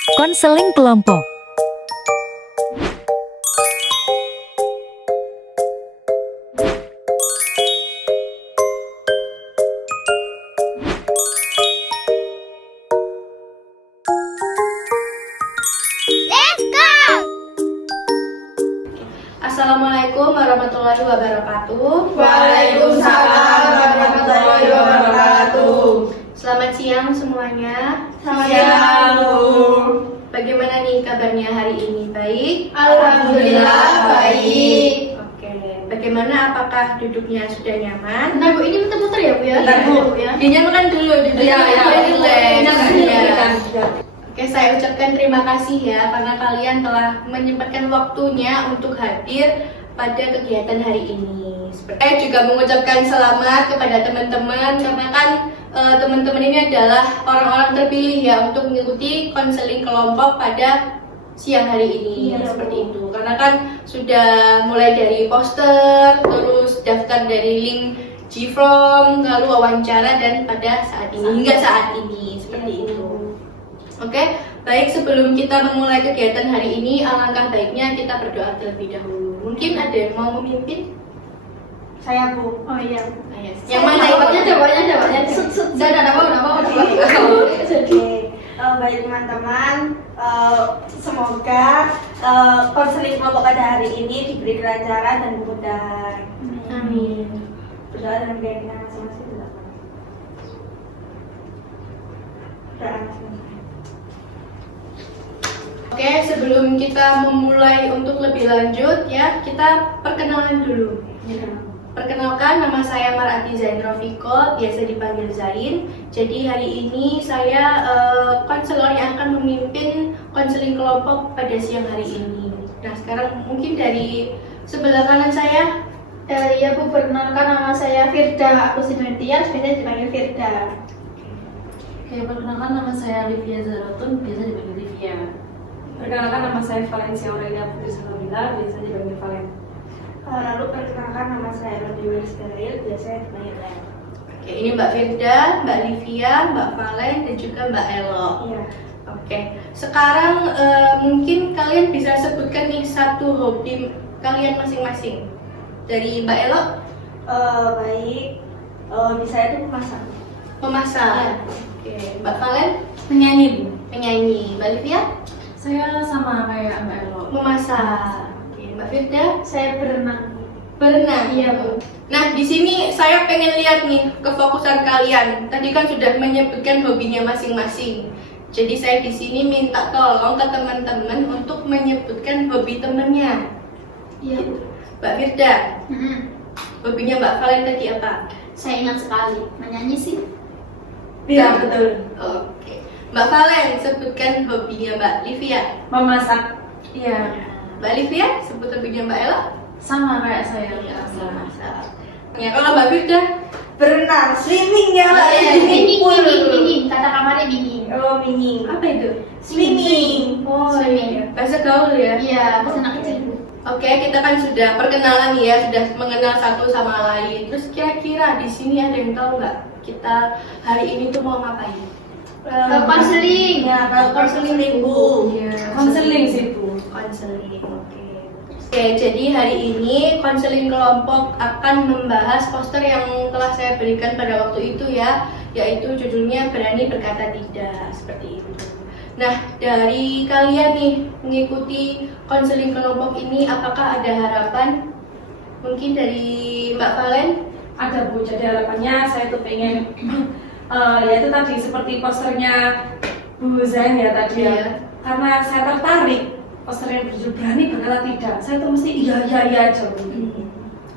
Konseling kelompok. Assalamualaikum warahmatullahi wabarakatuh. Waalaikumsalam warahmatullahi wabarakatuh. Selamat siang semuanya. Selamat siang, Bu. Bagaimana nih kabarnya hari ini? Baik? Alhamdulillah baik. Oke. Bagaimana, apakah duduknya sudah nyaman? Nah, Bu, ini muter-muter ya, Bu ya? Iya, Bu. Ya. Dinyamakan dulu, duduknya relax. Iya. Oke, saya ucapkan terima kasih ya karena kalian telah menyempatkan waktunya untuk hadir pada kegiatan hari ini. Saya juga mengucapkan selamat kepada teman-teman karena kan teman-teman ini adalah orang-orang terpilih ya untuk mengikuti konseling kelompok pada siang hari ini. Iya, seperti itu. Karena kan sudah mulai dari poster, terus daftar dari link G-Form, lalu wawancara dan pada saat ini hingga saat ini seperti itu. Oke, baik, sebelum kita memulai kegiatan hari ini, alangkah baiknya kita berdoa terlebih dahulu. Mungkin ada yang mau memimpin? Saya, Bu. Oh iya. Yang mana ikutnya? Jawabnya. Udah mau. Oke. Baik teman-teman, semoga konseling kelompok pada hari ini diberi kelancaran dan kemudahan. Amin. Berdoa dengan keinginan masing-masing. Berdoa masing-masing. Oke, sebelum kita memulai untuk lebih lanjut ya, kita perkenalan dulu. Perkenalkan, nama saya Marati Zain Rofiko, biasa dipanggil Zain. Jadi hari ini saya konselor yang akan memimpin konseling kelompok pada siang hari ini. Nah, sekarang mungkin dari sebelah kanan saya. Ya, Bu, perkenalkan nama saya Firda Aku Sinuetian, biasa dipanggil Firda. Oke, perkenalkan nama saya Livia Zarotun, biasa dipanggil Livia. Perkenalkan nama saya Valencia Aurelia Putri Salabila, biasa dipanggil Valen. Lalu perkenalkan nama saya Rodi Wilsteril, biasa dipanggil Len. Oke, ini Mbak Firda, Mbak Livia, Mbak Valen, dan juga Mbak Elo. Iya. Oke, sekarang mungkin kalian bisa sebutkan nih satu hobi kalian masing-masing. Dari Mbak Elo? Baik. Hobi saya itu memasak. Memasak. Oke, Mbak Valen? Menyanyi, Bu. Menyanyi. Mbak Livia? Saya sama kayak Mbak Elo. Memasak. Oke, Mbak Firda? Saya berenang. Berenang. Iya, Bu. Nah, di sini saya pengen lihat nih kefokusan kalian. Tadi kan sudah menyebutkan hobinya masing-masing. Jadi saya di sini minta tolong ke teman-teman untuk menyebutkan hobi temennya. Iya, Bu. Mbak Firda, hobinya Mbak Valen tadi apa? Saya ingat sekali, menyanyi sih. Iya, betul. Oke. Mbak Valen, sebutkan hobinya Mbak Livia. Memasak. Iya. Mbak Livia, sebut hobinya Mbak Ella. Sama kayak saya. Masak. Ya, kalau Mbak Firda? Berenang, swimming ya, Mbak. Minging. Kata kamarnya minging. Oh, minging. Apa itu? Swimming. Oh, iya. Bahasa gaul ya? Iya, pas anak kecil, Bu. Oke, kita kan sudah perkenalan nih ya, sudah mengenal satu sama lain. Terus kira-kira di sini ada yang tahu nggak kita hari ini tuh mau ngapain? Konseling. Ya, konseling Bu. Iya. Konseling sih, Bu. Konseling, oke. Oke, jadi hari ini konseling kelompok akan membahas poster yang telah saya berikan pada waktu itu ya, yaitu judulnya Berani Berkata Tidak, seperti itu. Nah, dari kalian nih mengikuti konseling kelompok ini, apakah ada harapan? Mungkin dari Mbak Valen? Ada, Bu. Jadi harapannya saya tuh pengen ya itu tadi seperti posternya Bu Zain ya tadi ya. Iya. Karena saya tertarik poster yang berjudul Berani Berkata Tidak. Saya tuh mesti iya aja, Bu.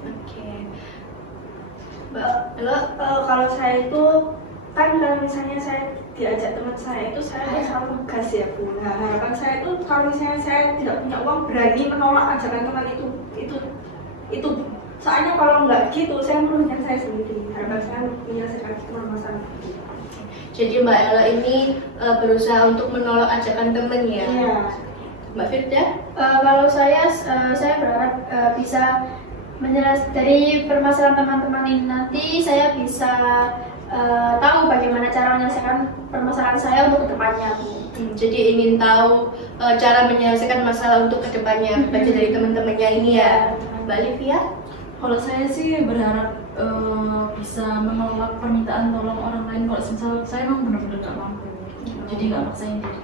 Oke. Mbak Ella? Kalau saya itu kan kalau misalnya saya diajak teman saya itu saya selalu gas ya, Bu. Nah, harapan saya itu kalau misalnya saya tidak punya uang, berani menolak ajakan teman itu. Soalnya kalau nggak gitu saya merugikan saya sendiri. Harapan saya menyelesaikan masalah. Jadi Mbak Ella ini berusaha untuk menolak ajakan temen ya? Iya. Mbak Firda? Kalau saya berharap bisa dari permasalahan teman-teman ini nanti saya bisa tahu bagaimana cara menyelesaikan permasalahan saya untuk kedepannya, Bu. Jadi ingin tahu cara menyelesaikan masalah untuk kedepannya, baca dari teman-temannya ini ya. Mbak Livia? Kalau saya sih berharap bisa menolak permintaan tolong orang lain kalau misal saya memang benar-benar nggak mampu, jadi nggak maksain diri.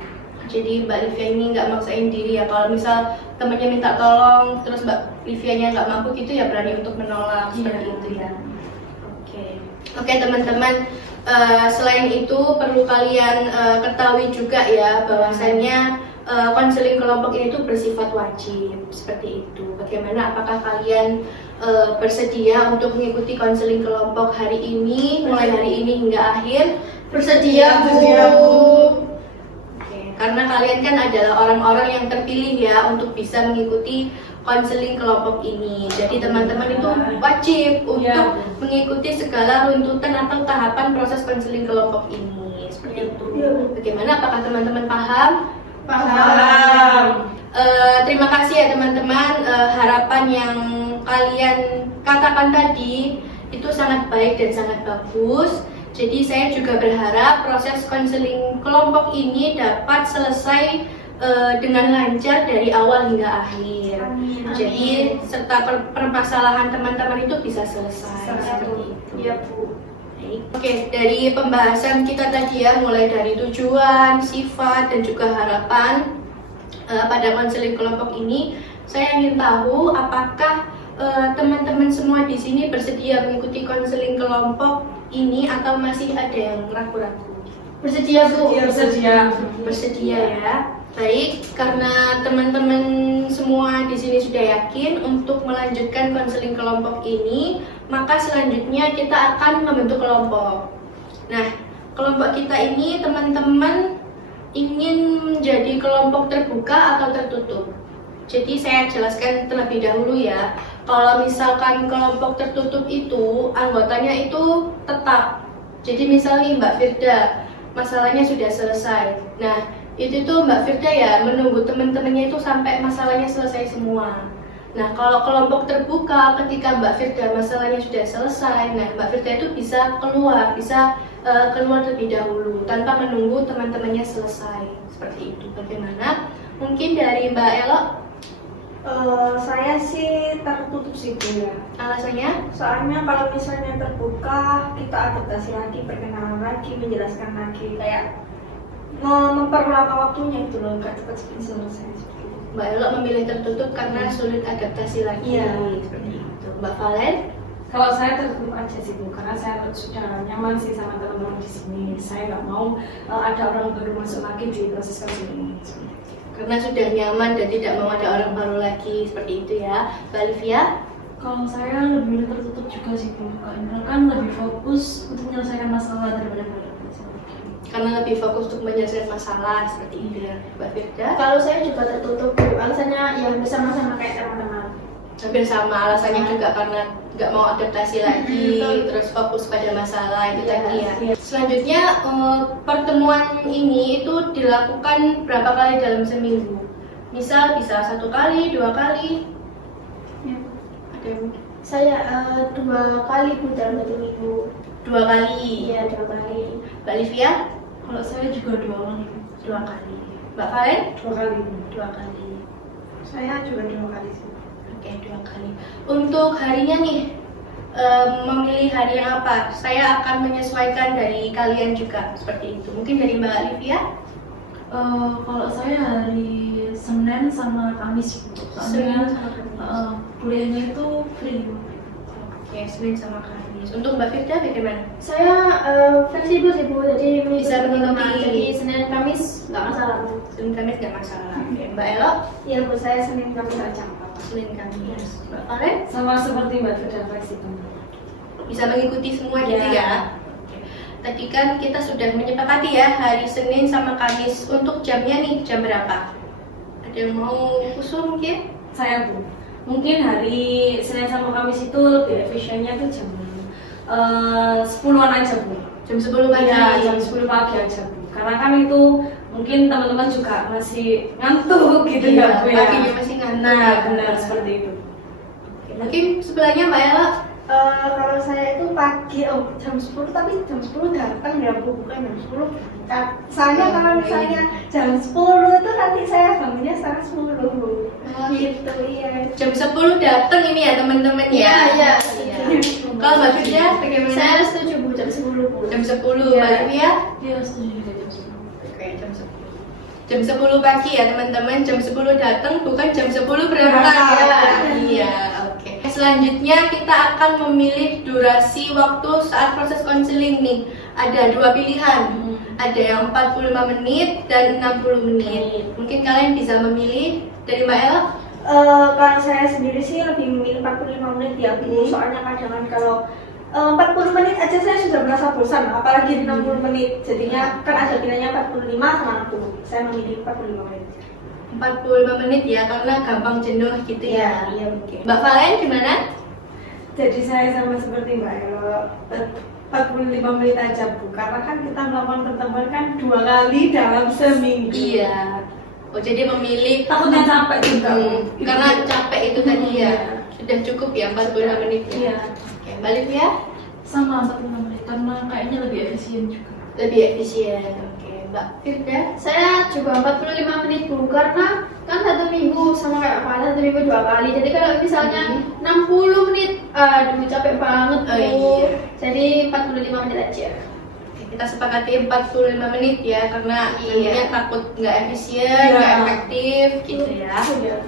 Jadi Mbak Livia ini nggak maksain diri ya. Kalau misal temannya minta tolong, terus Mbak Livianya nggak mampu gitu ya, berani untuk menolak seperti itu ya. Oke teman-teman, selain itu perlu kalian ketahui juga ya bahwasannya konseling kelompok ini tuh bersifat wajib seperti itu. Bagaimana, apakah kalian bersedia untuk mengikuti konseling kelompok hari ini, mulai hari ini hingga akhir? Bersedia, Bu. Oke, karena kalian kan adalah orang-orang yang terpilih ya untuk bisa mengikuti konseling kelompok ini. Jadi teman-teman itu wajib untuk mengikuti segala runtutan atau tahapan proses konseling kelompok ini. Seperti itu. Bagaimana? Apakah teman-teman paham? Paham. Terima kasih ya teman-teman. Harapan yang kalian katakan tadi itu sangat baik dan sangat bagus. Jadi saya juga berharap proses konseling kelompok ini dapat selesai dengan lancar dari awal hingga akhir. Amin. Jadi serta permasalahan teman-teman itu bisa selesai seperti itu. Iya, Bu. Oke, dari pembahasan kita tadi ya, mulai dari tujuan, sifat, dan juga harapan pada konseling kelompok ini, saya ingin tahu apakah teman-teman semua di sini bersedia mengikuti konseling kelompok ini atau masih ada yang ragu-ragu? Bersedia, Bu? Bersedia ya. Baik, karena teman-teman semua di sini sudah yakin untuk melanjutkan konseling kelompok ini, maka selanjutnya kita akan membentuk kelompok. Nah, kelompok kita ini teman-teman ingin menjadi kelompok terbuka atau tertutup. Jadi saya jelaskan terlebih dahulu ya. Kalau misalkan kelompok tertutup itu anggotanya itu tetap. Jadi misalnya Mbak Firda masalahnya sudah selesai. Nah, itu tuh Mbak Firda ya menunggu teman-temannya itu sampai masalahnya selesai semua. Nah, kalau kelompok terbuka ketika Mbak Firda masalahnya sudah selesai, nah Mbak Firda itu bisa keluar terlebih dahulu tanpa menunggu teman-temannya selesai. Seperti itu. Bagaimana? Mungkin dari Mbak Elo? Saya sih tertutup sih, Bu ya. Alasannya? Soalnya kalau misalnya terbuka, kita adaptasi lagi, perkenalan lagi, menjelaskan lagi, kayak memperlama waktunya itu loh, nggak cepat-cepat selesai seperti itu. Mbak Elo memilih tertutup karena sulit adaptasi lagi. Iya. Seperti itu. Mbak Valen? Kalau saya tertutup aja sih, Bu, karena saya sudah nyaman sih sama teman-teman di sini. Saya nggak mau ada orang baru masuk lagi di proses konseling ini. Karena sudah nyaman dan tidak mau ada orang baru lagi, seperti itu ya. Mbak Livia? Kalau saya lebih tertutup juga sih, Bu, karena kan lebih fokus untuk menyelesaikan masalah daripada beradaptasi. Karena lebih fokus untuk menyelesaikan masalah, seperti itu ya. Mbak Firda? Kalau saya juga tertutup, Bu. Alasannya ya bersama-sama kayak teman-teman. Hampir sama, alasannya juga karena nggak mau adaptasi lagi, terus fokus pada masalah itu tadi ya. Selanjutnya pertemuan ini itu dilakukan berapa kali dalam seminggu? Misal bisa 1 kali, 2 kali? Ya. Ada yang Saya 2 kali, Bu, dalam 1 minggu. 2 kali? Iya, 2 kali. Mbak Livia? Kalau saya juga 2 kali. 2 kali. Mbak Valen? 2 kali. 2 kali. Saya juga 2 kali sih. Oke, 2 kali. Untuk harinya nih, memilih hari yang apa? Saya akan menyesuaikan dari kalian juga seperti itu. Mungkin dari Mbak Livia? Kalau saya hari Senin sama Kamis, Bu. Soalnya kuliahnya itu free. Oke, Senin sama Kamis. Untuk Mbak Firda bagaimana? Saya fleksibel sih, Bu. Jadi Bisa mengikuti. Jadi Senin Kamis nggak masalah, Bu. Senin Kamis nggak masalah. Oke, Mbak Elo? Iya, Bu. Saya Senin Kamis aja. Senin Kamis. Mbak Valen? Sama seperti Mbak Firda, fleksibel. Bisa mengikuti semua gitu Ya. ya? Oke. Tadi kan kita sudah menyepakati ya hari Senin sama Kamis. Untuk jamnya nih, jam berapa? Ada yang mau usul mungkin? Saya, Bu, mungkin hari Senin sama Kamis itu lebih efisiennya tuh jam 10-an aja, Bu. Jam 10 pagi? Iya, jam 10 pagi aja, Bu. Karena kan itu mungkin teman-teman juga masih ngantuk gitu ya, Bu ya. Paginya masih ngantuk. Nah, benar seperti itu. Oke, mungkin sebelahnya Mbak Ella. Kalau saya itu pagi, jam 10, tapi jam 10 datang ya Bu, bukan jam 10. Soalnya kalau misalnya jam 10 itu nanti saya bangunnya setengah 10 Bu. Gitu, iya. Jam 10 datang ini ya teman-teman ya. Iya. Kalau Mbak Firda bagaimana? Saya setuju Bu, jam 10 Bu. Jam 10, Iya. Mbak Livia? Iya, setuju juga jam 10. Oke, jam 10. Jam 10 pagi ya teman-teman, jam 10 datang bukan jam 10 berangkat ya. Iya, oke. Selanjutnya kita akan memilih durasi waktu saat proses konseling nih. Ada dua pilihan. Ada yang 45 menit dan 60 menit. Mungkin kalian bisa memilih dari Mbak Ella? Kalau saya sendiri sih lebih memilih 45 menit ya Bu. Soalnya kadang kalau 40 menit aja saya sudah merasa bosan, apalagi 60 menit. Jadinya kan ada pilihannya 45 sama 60. Saya memilih 45 menit. 45 menit ya, karena gampang jenuh gitu ya. Iya. Oke. Mbak Valen gimana? Jadi saya sama seperti Mbak Elo, 45 menit aja Bu, karena kan kita melakukan pertemuan kan 2 kali dalam seminggu. Iya. Oh, jadi memilih Takutnya capek juga Bu. karena capek itu tadi ya. Sudah cukup ya 45 menit ya. Iya. Oke, balik ya. Sama 45 menit karena kayaknya lebih efisien juga. Lebih efisien. Oke, Mbak Firda. Saya juga 45 menit Bu, karena kan satu minggu sama kayak Fala, satu minggu 2 kali. Jadi kalau misalnya 60 menit, aduh capek banget Bu. Oh, iya. Jadi 45 menit aja. Oke, kita sepakati 45 menit ya, karena Iya. nantinya takut nggak efisien, nggak Iya. efektif gitu ya.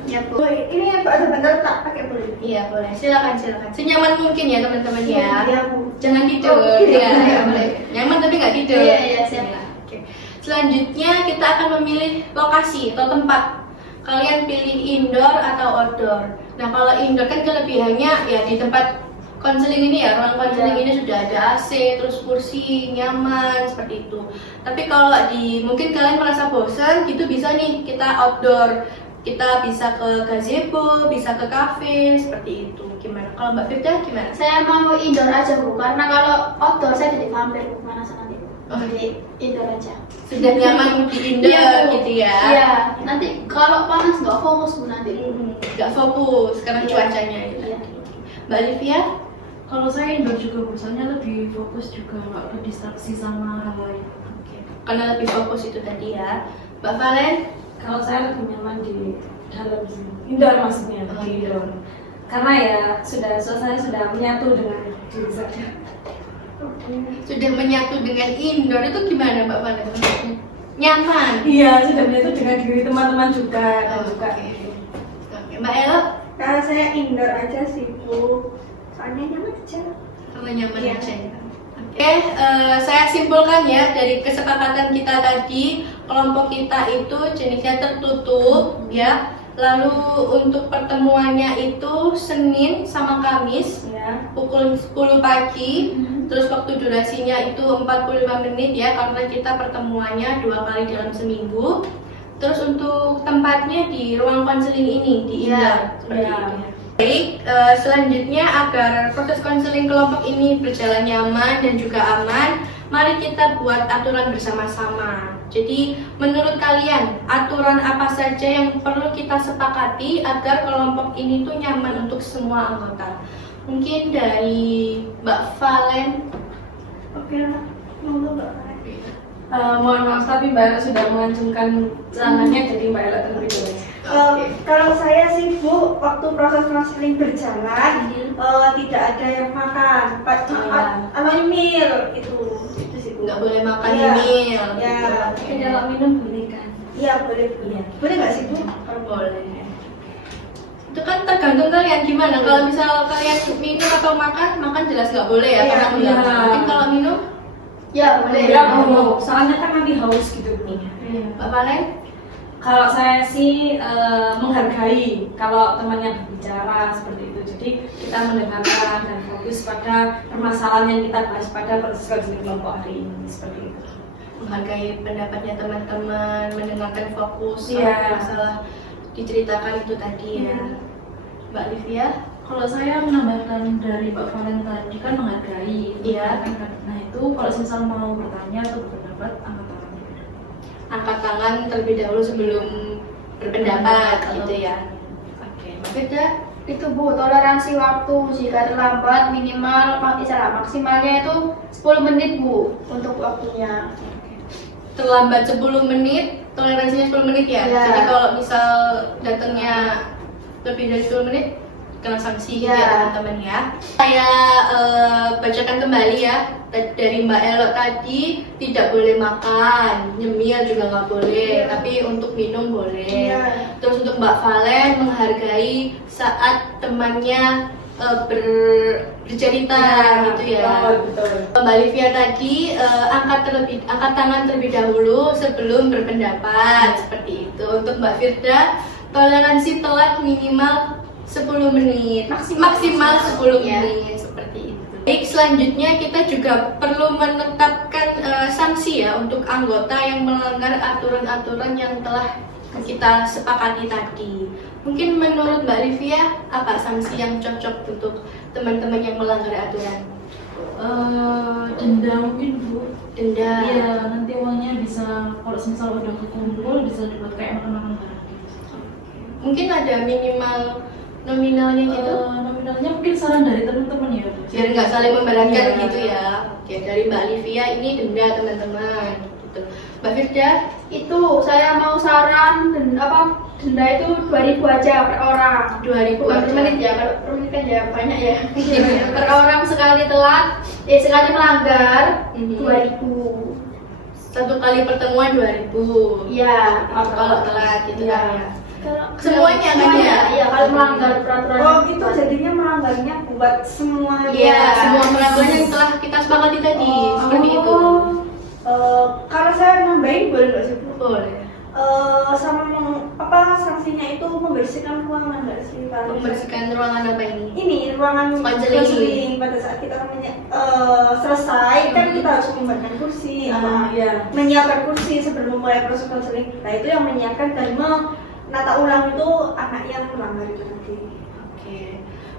Ya Bu. Ini bentar tak pakai boleh. Iya boleh, silakan. Senyaman mungkin ya teman-teman ya. Iya Bu. Jangan tidur, Oh, ya, iya. ya boleh. Nyaman tapi nggak tidur. Iya, siap. Ya, oke. Selanjutnya kita akan memilih lokasi atau tempat. Kalian pilih indoor atau outdoor. Nah kalau indoor kan kelebihannya ya di tempat konseling ini ya, ruang konseling ini sudah ada AC, terus kursi nyaman seperti itu. Tapi kalau mungkin kalian merasa bosan gitu, bisa nih kita outdoor. Kita bisa ke gazebo, bisa ke kafe seperti itu. Gimana? Kalau Mbak Firda gimana? Saya mau indoor aja Bu, karena kalau outdoor saya jadi vampir Bu, mana nanti Bu. Oh. Jadi indoor aja. Sudah nyaman di indoor Iya, Bu. gitu ya? Iya, nanti kalau panas nggak fokus Bu nanti. Nggak fokus karena Iya. cuacanya itu. Iya. Mbak Livia? Kalau saya indoor juga bosannya lebih fokus juga, nggak berdistraksi sama hal lain. Karena lebih fokus itu tadi ya. Mbak Valen? Kalau saya lebih nyaman di dalam sih. Indoor maksudnya, Oh, di iya. indoor. Karena ya suasana sudah menyatu dengan diri saya. Sudah menyatu dengan indoor itu gimana Mbak Valen? Maksudnya nyaman? Iya, sudah menyatu dengan diri teman-teman juga dan Oh, juga. Oke, Mbak Ella? Kalau saya indoor aja sih Bu. Soalnya nyaman aja. Karena nyaman Iya. aja ya. Oke, saya simpulkan ya dari kesepakatan kita tadi, kelompok kita itu jenisnya tertutup ya. Lalu untuk pertemuannya itu Senin sama Kamis Ya. pukul 10 pagi. Terus waktu durasinya itu 45 menit ya, karena kita pertemuannya 2 kali dalam seminggu. Terus untuk tempatnya di ruang konseling ini di Iya, Indah seperti iya. itu. Baik, selanjutnya agar proses konseling kelompok ini berjalan nyaman dan juga aman, mari kita buat aturan bersama-sama. Jadi, menurut kalian, aturan apa saja yang perlu kita sepakati agar kelompok ini tuh nyaman untuk semua anggota? Mungkin dari Mbak Valen. Oke lah. Monggo Mbak. Mohon maaf tapi Mbak Ella sudah mengancungkan celananya, jadi Mbak Ella terlebih dulu. Kalau saya sih Bu, waktu proses konseling berjalan tidak ada yang makan, meal itu sih Bu. Nggak boleh makan Iya. mil. Iya. Oke. Kalau minum boleh kan? Iya boleh Bu. Boleh nggak sih Bu? Boleh. Itu kan tergantung kalian gimana. Kalau misal kalian minum atau makan jelas nggak boleh ya. Iya, karena iya. mungkin kalau minum, Ya boleh. Ya, soalnya kan nanti haus gitu Bu. Mbak Valen. Kalau saya sih menghargai kalau temannya berbicara seperti itu. Jadi kita mendengarkan dan fokus pada permasalahan yang kita bahas pada proses konseling kelompok hari ini seperti itu. Menghargai pendapatnya teman-teman, mendengarkan fokus Iya. masalah diceritakan itu tadi ya. Mbak Livia. Kalau saya menambahkan dari Mbak Valen tadi kan menghargai. Iya. Nah itu kalau misal mau bertanya atau berpendapat, angkat tangan. Angkat tangan terlebih dahulu sebelum berpendapat Atau- gitu ya. Oke, Mbak Firda. Itu Bu, toleransi waktu jika terlambat minimal maksimalnya itu 10 menit Bu untuk waktunya. Terlambat 10 menit, toleransinya 10 menit ya? Iya. Jadi kalau misal datangnya lebih dari 10 menit, kena sanksi Iya. ya teman-teman ya. Saya bacakan kembali ya, dari Mbak Elok tadi, tidak boleh makan, nyemil juga nggak boleh, Iya. tapi untuk minum boleh. Iya. Terus untuk Mbak Valen, menghargai saat temannya bercerita gitu ya. Betul. Mbak Livia tadi angkat tangan terlebih dahulu sebelum berpendapat seperti itu. Untuk Mbak Firda, toleransi telat minimal 10 menit, maksimal 10 Ya. menit seperti itu. Baik, selanjutnya kita juga perlu menetapkan sanksi ya untuk anggota yang melanggar aturan-aturan yang telah kita sepakati tadi. Mungkin menurut Mbak Livia, apa sanksi yang cocok untuk teman-teman yang melanggar aturan? Denda mungkin Bu. Denda. Iya, nanti uangnya bisa kalau misal udah kumpul bisa dibuat kayak makan-makan bareng. Mungkin ada minimal nominalnya gitu, Nominalnya mungkin saran dari teman-teman ya Bu. biar nggak saling memberatkan Iya. gitu ya. Oke, dari Mbak Livia ini denda teman-teman. Gitu. Mbak Firda, Itu saya mau saran denda itu 2.000 aja per orang. 2.000 Bukan per menit ya, kalau per menit kan ya banyak ya. Per orang sekali telat, sekali melanggar Mhm. 2.000. satu kali pertemuan 2.000. Iya. Kalau telat gitu Iya. kan ya. Kalau- Semuanya kan ya? Iya, kalau melanggar peraturan. Oh itu jadinya melanggarnya buat semua. Iya, semua peraturan yang telah kita sepakati tadi, seperti itu. Kalau saya nambahin boleh nggak sih Bu? Boleh. Sanksinya itu membersihkan ruangan nggak sih Kak? Membersihkan ruangan apa ini? Ini ruangan Konseling. konseling pada saat kita selesai kan kita harus membuatkan kursi, Iya. menyiapkan kursi sebelum mulai proses konseling. Nah itu yang menyiapkan dan menata ulang itu anak yang melanggar itu nanti. Oke.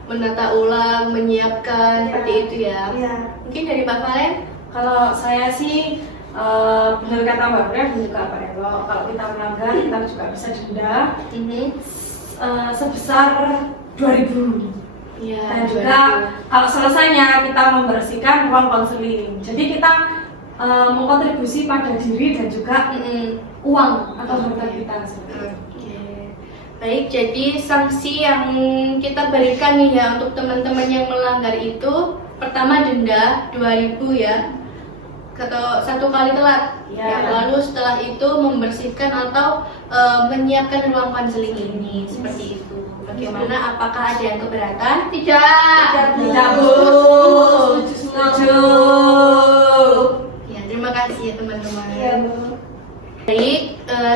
Menata ulang, menyiapkan Iya. seperti itu ya. Iya. Mungkin dari Pak Valen? Kalau saya sih benar kata Mbak Fred dan juga Pak Elo, kalau kita melanggar kita juga bisa denda sebesar 2.000. Iya. Dan juga kalau selesainya kita membersihkan ruang konseling. Jadi kita mengkontribusi pada diri dan juga uang atau harta kita. Oke. Baik, jadi sanksi yang kita berikan nih ya untuk teman-teman yang melanggar itu, pertama denda 2.000 ya, atau 1 kali telat. Ya. Lalu setelah itu membersihkan atau menyiapkan ruang konseling ini seperti itu. Bagaimana? Apakah ada yang keberatan? Tidak. Tidak, Bu. Setuju. Ya, terima kasih ya teman-teman. Iya Bu. Baik,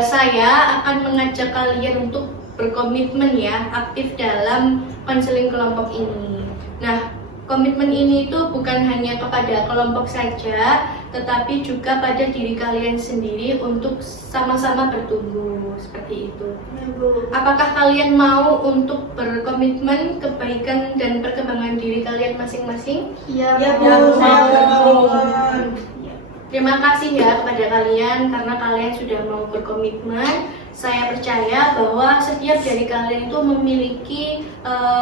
saya akan mengajak kalian untuk berkomitmen ya, aktif dalam konseling kelompok ini. Nah, komitmen ini itu bukan hanya kepada kelompok saja, tetapi juga pada diri kalian sendiri untuk sama-sama bertumbuh, seperti itu. Iya Bu. Apakah kalian mau untuk berkomitmen kebaikan dan perkembangan diri kalian masing-masing? Iya, Iya Bu. Bu. Saya mau. mau. Terima kasih ya kepada kalian karena kalian sudah mau berkomitmen. Saya percaya bahwa setiap dari kalian itu memiliki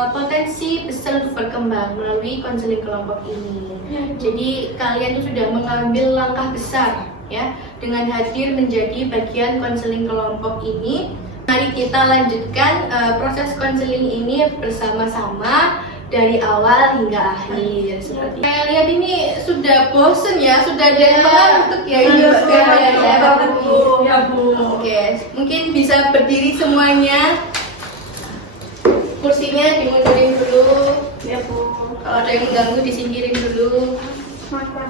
potensi besar untuk berkembang melalui konseling kelompok ini. Jadi kalian itu sudah mengambil langkah besar ya dengan hadir menjadi bagian konseling kelompok ini. Mari kita lanjutkan proses konseling ini bersama-sama dari awal hingga akhir. Seperti saya lihat ini sudah bosen ya, sudah ada yang mengantuk ya ini Mbak Bella ya. Ya Bu. Oke, mungkin bisa berdiri semuanya. Kursinya dimundurin dulu. Iya Bu. Kalau ada yang mengganggu disingkirin dulu. Makan.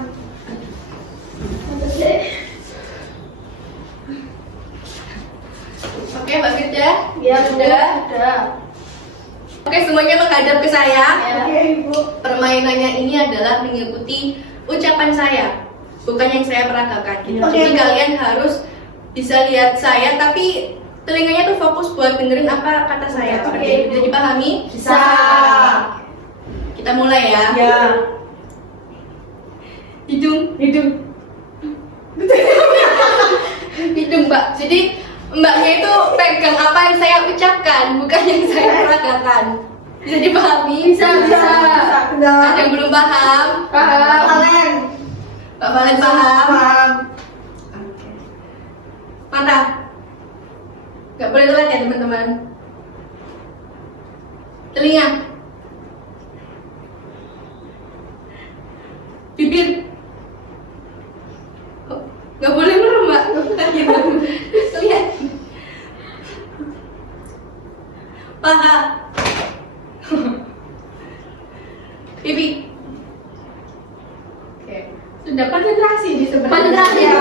Oke, Mbak Firda? Iya, Bu. Sudah. Sudah. Oke, semuanya menghadap ke saya. Ya. Oke Ibu. Permainannya ini adalah mengikuti ucapan saya, bukan yang saya peragakan. Gitu. Oke, Jadi Bu. kalian harus bisa lihat saya, tapi telinganya tuh fokus buat dengerin apa kata saya. Oke, Seperti itu. Bu. Bisa dipahami? Bisa. Kita mulai ya. Ya. Hidung, Hidup. hidung Mbak. Jadi Mbaknya itu pegang apa yang saya ucapkan, bukan yang saya peragakan. Bisa dipahami? Bisa. Ada yang belum paham? Paham. Mbak Valen paham? Oke. Mata. Nggak boleh telat ya teman-teman. Telinga. Bibir. Oh, nggak boleh merem mbak. Lihat. Paha. Pipi. Oke. Sudah konsentrasi di sebenarnya. Konsentrasi ya,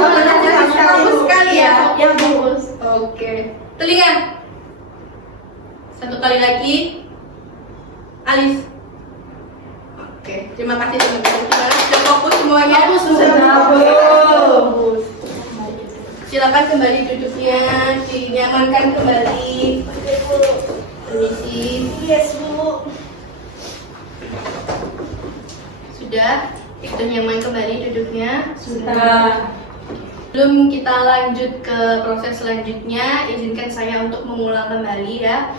Bagus sekali ya. Ya bagus. Oke. Telinga. Satu kali lagi. Alis. Oke. Terima kasih teman-teman. Terima kasih sudah fokus semuanya. Bagus. Silakan kembali duduknya, dinyamankan kembali. Permisi. Yes, Bu. Sudah nyaman kembali duduknya. Sudah. Sebelum kita lanjut ke proses selanjutnya, izinkan saya untuk mengulang kembali ya.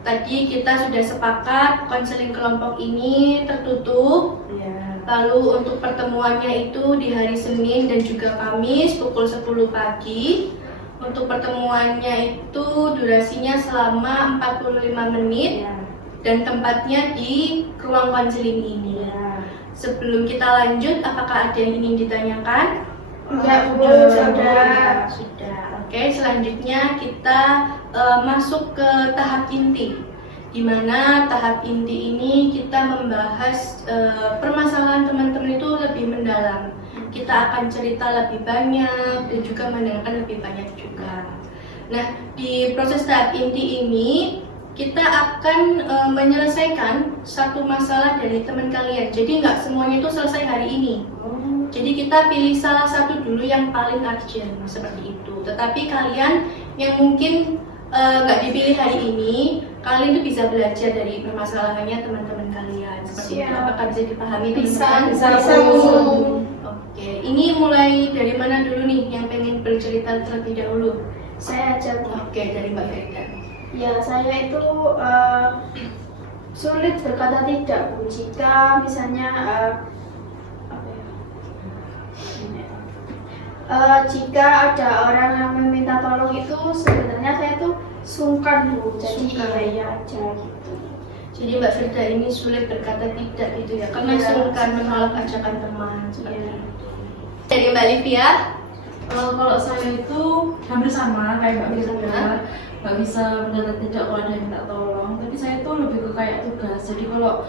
Tadi kita sudah sepakat konseling kelompok ini tertutup. Iya. Lalu untuk pertemuannya itu di hari Senin dan juga Kamis pukul 10 pagi. Untuk pertemuannya itu durasinya selama 45 menit Iya. dan tempatnya di ruang konseling ini. Iya. Sebelum kita lanjut, apakah ada yang ingin ditanyakan? Sudah. Sudah. Oke, selanjutnya kita masuk ke tahap inti. Di mana tahap inti ini kita membahas permasalahan teman-teman itu lebih mendalam. Kita akan cerita lebih banyak dan juga mendengarkan lebih banyak juga. Nah, di proses tahap inti ini kita akan menyelesaikan satu masalah dari teman kalian. Jadi nggak semuanya itu selesai hari ini. Jadi kita pilih salah satu dulu yang paling urgent seperti itu. Tetapi kalian yang mungkin nggak dipilih hari ini, kalian tuh bisa belajar dari permasalahannya teman-teman kalian. Seperti itu. Apakah bisa dipahami teman-teman? Bisa. Oke, ini mulai dari mana dulu nih yang pengen bercerita terlebih dahulu? Saya aja, Bu. Oke, dari Mbak Ferida. Ya, saya itu sulit berkata tidak, Bu. Jika misalnya apa ya? Jika ada orang yang meminta tolong itu sebenarnya saya tuh sungkan, Bu. Jadi iya aja gitu. Jadi Mbak Firda ini sulit berkata tidak gitu ya, karena Iya. sungkan menolak ajakan teman seperti Iya. itu. Dari Mbak Livia, Kalau saya itu hampir sama kayak Mbak Bisa Sama. nggak bisa berkata tidak kalau ada yang minta tolong, tapi saya itu lebih ke kayak tugas. Jadi kalau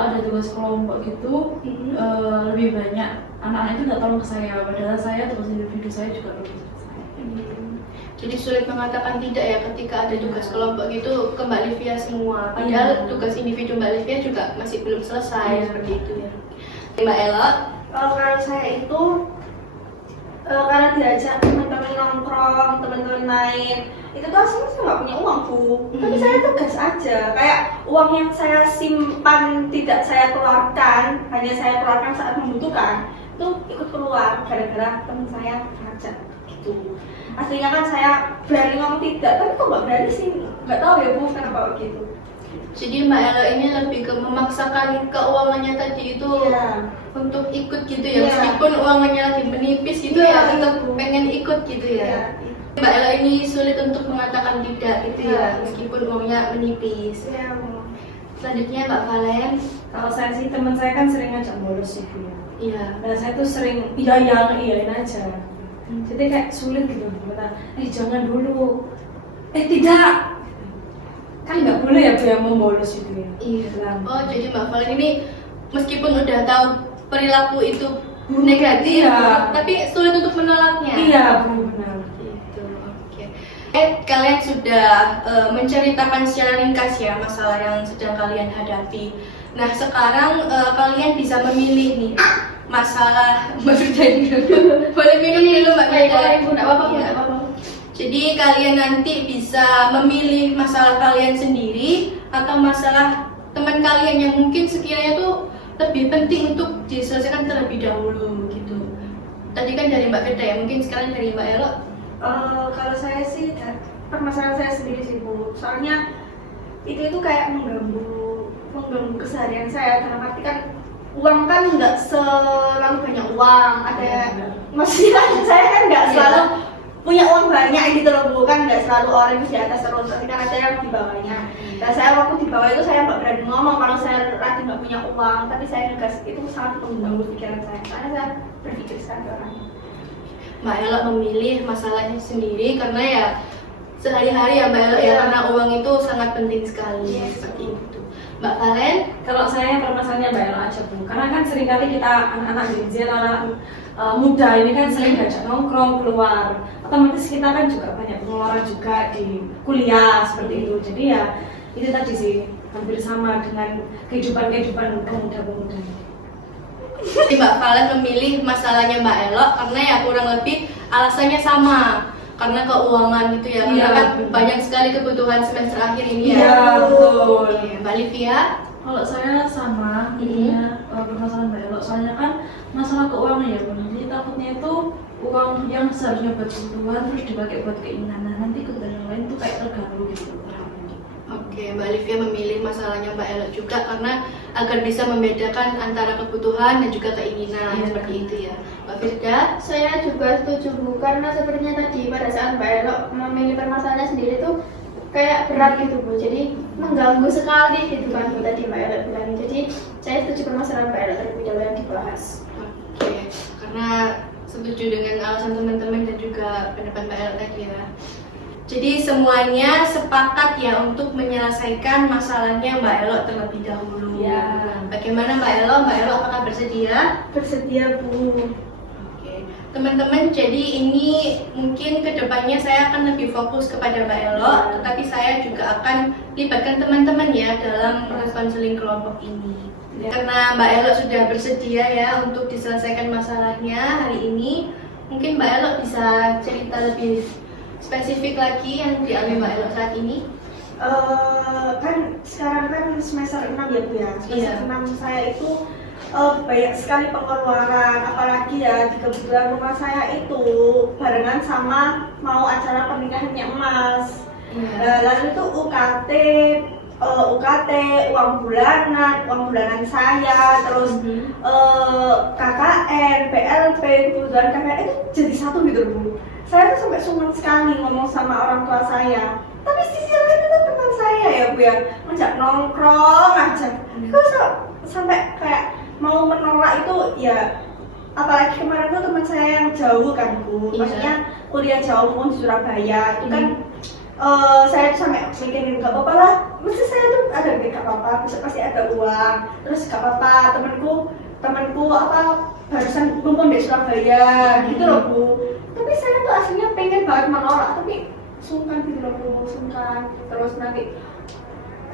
ada tugas kelompok gitu, lebih banyak anak-anak itu nggak tolong ke saya, padahal saya tugas individu saya juga lebih ke saya. jadi sulit mengatakan tidak ya ketika ada tugas kelompok gitu ke Mbak Livia semua. Padahal tugas individu Mbak Livia juga masih belum selesai seperti itu ya. Mbak Ella, Kalau saya itu karena diajak teman-teman nongkrong, teman-teman main, itu tuh aslinya saya nggak punya uang, Bu. Tapi saya tugas aja, kayak uang yang saya simpan tidak saya keluarkan, hanya saya keluarkan saat membutuhkan, itu ikut keluar gara-gara teman saya ngajak gitu. Aslinya kan saya berani ngomong tidak, tapi kok nggak berani sih, nggak tahu ya Bu kenapa begitu. jadi Mbak Ella ini lebih ke memaksakan keuangannya tadi itu Iya. untuk ikut gitu ya, Iya. meskipun uangnya lagi menipis gitu Iya, ya, tetap iya. pengen ikut gitu ya. Iya. Mbak Ella ini sulit untuk mengatakan tidak gitu ya, Iya. meskipun uangnya menipis. Iya, Bu. Selanjutnya Mbak Valen. Kalau saya sih teman saya kan sering ngajak bolos sih Bu ya. Iya. Dan saya tuh sering iyain aja. Jadi kayak sulit gitu kata, jangan dulu. Tidak. Kan nggak boleh ya Bu yang membolos itu ya. Iya. Oh, jadi Mbak Valen ini meskipun udah tahu perilaku itu negatif, Iya. tapi sulit untuk menolaknya. Iya Bu, benar. Gitu. Oke. Kalian sudah menceritakan secara ringkas ya masalah yang sedang kalian hadapi. Nah, sekarang kalian bisa memilih nih masalah Mbak Firda dulu. Boleh minum dulu Mbak Firda. Boleh, Bu, nggak apa-apa, Bu, Iya. nggak apa-apa. Jadi kalian nanti bisa memilih masalah kalian sendiri atau masalah teman kalian yang mungkin sekiranya tuh lebih penting untuk diselesaikan terlebih dahulu gitu. Tadi kan dari Mbak Firda ya, mungkin sekarang dari Mbak Elo. Kalau saya sih permasalahan saya sendiri sih Bu. Soalnya itu kayak mengganggu mengganggu keseharian saya. Dalam arti kan uang kan nggak selalu banyak uang, ada maksudnya saya kan nggak selalu punya uang banyak gitu loh Bu, kan nggak selalu orang di atas terus, tapi kan ada yang di bawahnya. Dan saya waktu di bawah itu saya nggak berani ngomong kalau saya lagi nggak punya uang, tapi saya negas, itu sangat mengganggu pikiran saya karena saya berpikir sekali orangnya. Mbak Elo memilih masalahnya sendiri karena ya sehari-hari ya Mbak Elo ya, karena uang itu sangat penting sekali seperti itu. Mbak Valen, Kalau saya permasalahannya Mbak Elo aja Bu, karena kan seringkali kita anak-anak Gen Z, anak muda ini kan sering diajak nongkrong keluar, otomatis kita kan juga banyak pengeluaran juga di kuliah seperti itu. Jadi ya itu tadi sih hampir sama dengan kehidupan pemuda-pemuda. jadi Mbak Valen memilih masalahnya Mbak Elo karena ya kurang lebih alasannya sama, karena keuangan gitu ya, karena Iya, kan betul. banyak sekali kebutuhan semester akhir ini ya. Iya, betul. Oke, Mbak Livia, Kalau saya sama, intinya permasalahan Mbak Elo, soalnya kan masalah keuangan ya Bu. Jadi takutnya itu uang yang seharusnya buat kebutuhan terus dipakai buat keinginan. Nah, nanti kebutuhan yang lain tuh kayak terganggu gitu. oke, Mbak Livia memilih masalahnya Mbak Elo juga karena agar bisa membedakan antara kebutuhan dan juga keinginan seperti itu ya. Mbak Firda, Saya juga setuju Bu, karena sepertinya tadi pada saat Mbak Elo memilih permasalahannya sendiri tuh kayak berat gitu Bu, jadi mengganggu sekali gitu kan Bu tadi Mbak Elo bilang. Jadi saya setuju permasalahan Mbak Elo terlebih dahulu yang dibahas. oke, karena setuju dengan alasan teman-teman dan juga pendapat Mbak Elo tadi ya. Jadi semuanya sepakat ya untuk menyelesaikan masalahnya Mbak Elo terlebih dahulu. Ya. Bagaimana Mbak Elo? Mbak Elo apakah bersedia? Bersedia Bu. Oke, teman-teman, jadi ini mungkin kedepannya saya akan lebih fokus kepada Mbak Elo, tetapi saya juga akan libatkan teman-teman ya dalam proses konseling kelompok ini. Karena Mbak Elo sudah bersedia ya untuk diselesaikan masalahnya hari ini, mungkin Mbak Elo bisa cerita lebih spesifik lagi yang dialami Mbak Elo saat ini. Kan sekarang kan semester 6 ya Bu ya. Semester Iya. 6 saya itu banyak sekali pengeluaran, apalagi ya di kebetulan rumah saya itu barengan sama mau acara pernikahannya emas. Lalu itu UKT, uang bulanan saya, terus KKN, PLP, kebutuhan KKN itu jadi satu gitu Bu. Saya tuh sampai sungkan sekali ngomong sama orang tua saya. Tapi sisi lain itu teman saya ya Bu ya, ngajak nongkrong aja. Terus sampai kayak mau menolak itu ya, apalagi kemarin tuh teman saya yang jauh kan Bu, maksudnya kuliah jauh pun di Surabaya itu kan saya tuh sampai mikirin gak apa-apa lah, mesti saya tuh ada gak apa-apa, bisa pasti ada uang, terus gak apa-apa, temanku apa barusan kumpul di Surabaya gitu loh Bu. Tapi saya tuh aslinya pengen banget menolak, tapi sungkan gitu loh Bu, sungkan. Terus nanti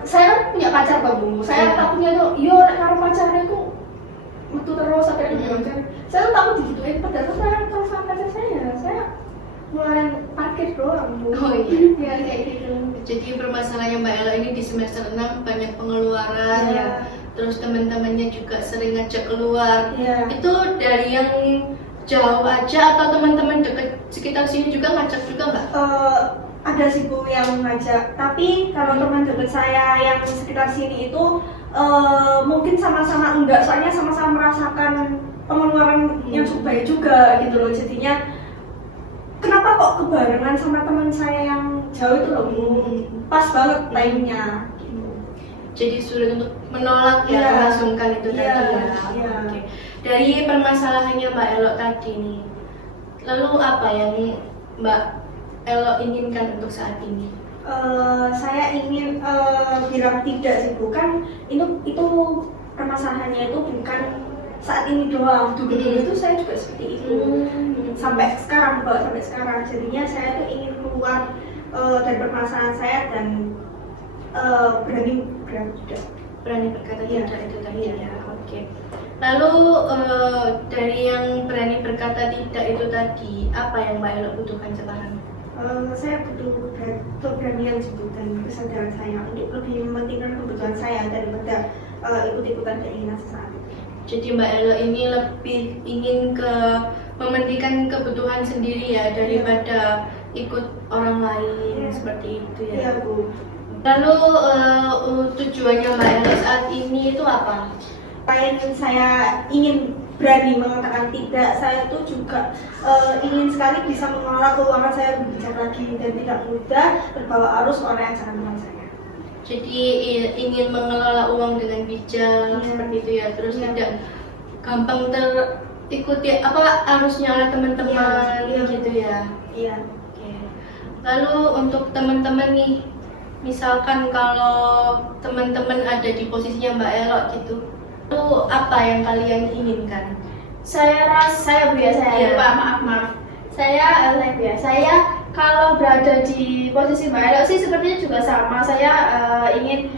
saya kan punya pacar Pak Bu, saya takutnya tuh, kalau pacarnya itu itu terus sampai dibilang saya tuh takut digituin, padahal saya kalau sama pacar saya ngeluarin parkir doang Bu. Oh iya. Ya kayak gitu. Jadi permasalahannya Mbak Elo ini di semester 6 banyak pengeluaran ya. Terus teman-temannya juga sering ngajak keluar. Iya. Itu dari yang jauh aja atau teman-teman dekat sekitar sini juga ngajak juga Mbak? Ada sih Bu yang ngajak, tapi kalau teman dekat saya yang sekitar sini itu mungkin sama-sama enggak, soalnya sama-sama merasakan pengeluaran yang cukup banyak juga gitu loh. Jadinya kenapa kok kebarengan sama teman saya yang jauh itu loh Bu, pas banget timenya gitu. Jadi sulit untuk menolak ya, Iya. melangsungkan itu tadi Iya, ya. iya. Oke. Dari permasalahannya Mbak Elo tadi nih, lalu apa yang Mbak Elo inginkan untuk saat ini? Saya ingin bilang tidak sih Bu, kan itu permasalahannya itu bukan saat ini doang, dulu itu saya juga seperti itu sampai sekarang Mbak, sampai sekarang. Jadinya saya tuh ingin keluar dari permasalahan saya dan berani Berkata Iya. tidak itu tadi Iya. ya. Oke. Lalu dari yang berani berkata tidak itu tadi, apa yang Mbak Elo butuhkan sekarang? Saya butuh keberanian dan kesadaran saya untuk lebih mementingkan kebutuhan saya daripada ikut-ikutan keinginan sesaat. Jadi Mbak Elo ini lebih ingin mementingkan kebutuhan sendiri ya daripada ikut orang lain seperti itu ya. Iya Bu. Lalu tujuannya Mbak Elo saat ini itu apa? Selain saya ingin berani mengatakan tidak, saya tuh juga ingin sekali bisa mengelola keuangan saya lebih bijak lagi dan tidak mudah terbawa arus oleh ajaran saya. Jadi ingin mengelola uang dengan bijak seperti itu ya, terus tidak gampang terikuti apa arusnya oleh teman-teman gitu ya. Iya. Oke. Lalu untuk teman-teman nih, misalkan kalau teman-teman ada di posisinya Mbak Elo gitu, itu apa yang kalian inginkan? Saya kalau berada di posisi Mbak Elo sih sepertinya juga sama. Saya ingin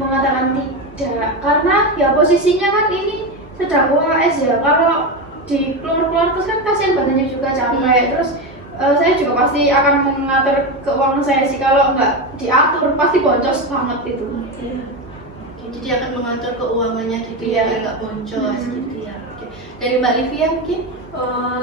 mengatakan tidak, karena ya posisinya kan ini sedang UAS ya. Kalau di keluar terus kan kasihan badannya juga capek. Terus saya juga pasti akan mengatur keuangan saya sih. Kalau nggak diatur pasti boncos banget itu. Jadi akan mengatur keuangannya gitu ya, biar nggak boncos gitu ya. Oke. Dari Mbak Livia mungkin?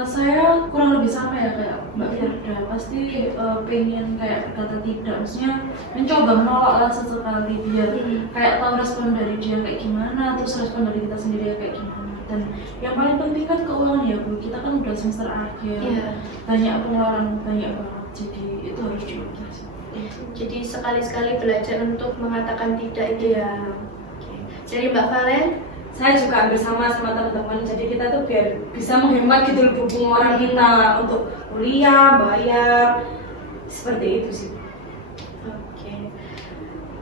Saya kurang lebih sama ya kayak Mbak Firda, pasti pengen kayak berkata tidak, maksudnya mencoba menolak lah sesekali biar kayak tahu respon dari dia kayak gimana, terus respon dari kita sendiri kayak gimana. Dan yang paling penting kan keuangan ya Bu, kita kan udah semester akhir, banyak pengeluaran banyak banget, jadi itu harus diubah sih. Jadi sekali-sekali belajar untuk mengatakan tidak itu ya. Oke. Jadi Mbak Valen? Saya juga hampir sama teman-teman, jadi kita tuh biar bisa menghemat gitu loh pengeluaran kita untuk kuliah, bayar, seperti itu sih. Oke.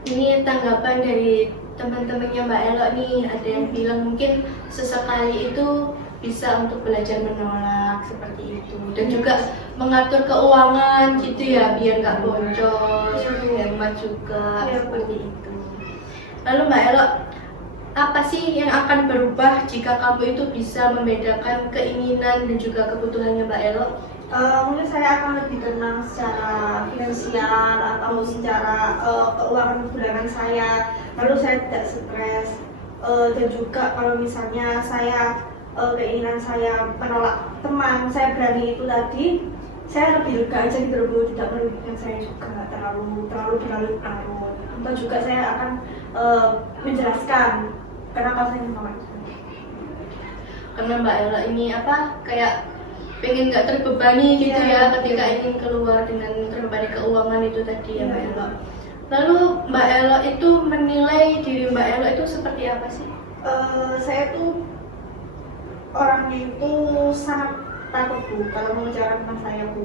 Ini tanggapan dari teman-temannya Mbak Elo nih, ada yang bilang mungkin sesekali itu bisa untuk belajar menolak seperti itu, dan juga mengatur keuangan gitu ya, biar nggak boncos, hemat juga seperti itu. Lalu Mbak Elo, apa sih yang akan berubah jika kamu itu bisa membedakan keinginan dan juga kebutuhannya Mbak Elo? Mungkin saya akan lebih tenang secara finansial atau secara keuangan bulanan saya, lalu saya tidak stres, dan juga kalau misalnya saya keinginan saya menolak teman, saya berani itu tadi, saya lebih lega aja gitu loh, tidak merugikan saya juga terlalu berlarut-larut. Atau juga saya akan menjelaskan kenapa saya menolak. Karena Mbak Elo ini apa kayak pengen nggak terbebani gitu ya ketika ingin keluar dengan terbebani keuangan itu tadi ya Mbak Elo. Lalu Mbak Elo itu menilai diri Mbak Elo itu seperti apa sih? Saya tuh orangnya itu sangat takut Bu kalau membicarakan tentang saya Bu.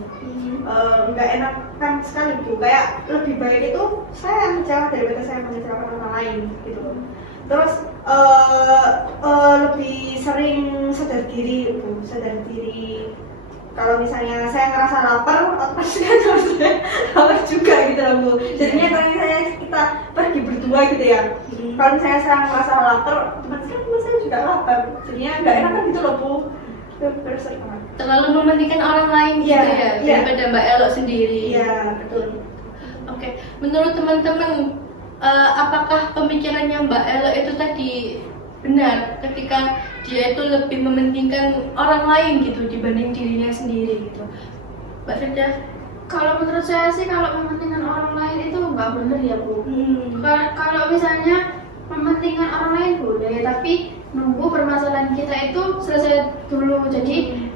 Nggak enak kan sekali Bu, kayak lebih baik itu saya yang bicara daripada saya membicarakan orang lain gitu. Terus lebih sering sadar diri Bu, sadar diri. Kalau misalnya saya ngerasa lapar, pasti kan saya lapar juga gitu loh Bu. Jadinya kalau misalnya kita pergi berdua gitu ya, kalau misalnya saya ngerasa lapar, otomatis kan saya juga lapar. Jadinya nggak enak kan gitu loh Bu. Itu bersih banget. Terlalu mementingkan orang lain gitu ya, daripada Mbak Elo sendiri. Iya betul. Oke, menurut teman-teman, apakah pemikirannya Mbak Elo itu tadi benar ketika dia itu lebih mementingkan orang lain gitu dibanding dirinya sendiri gitu? Mbak Firda? Kalau menurut saya sih kalau mementingkan orang lain itu nggak benar ya Bu. Kalau misalnya mementingkan orang lain boleh, tapi nunggu permasalahan kita itu selesai dulu. Jadi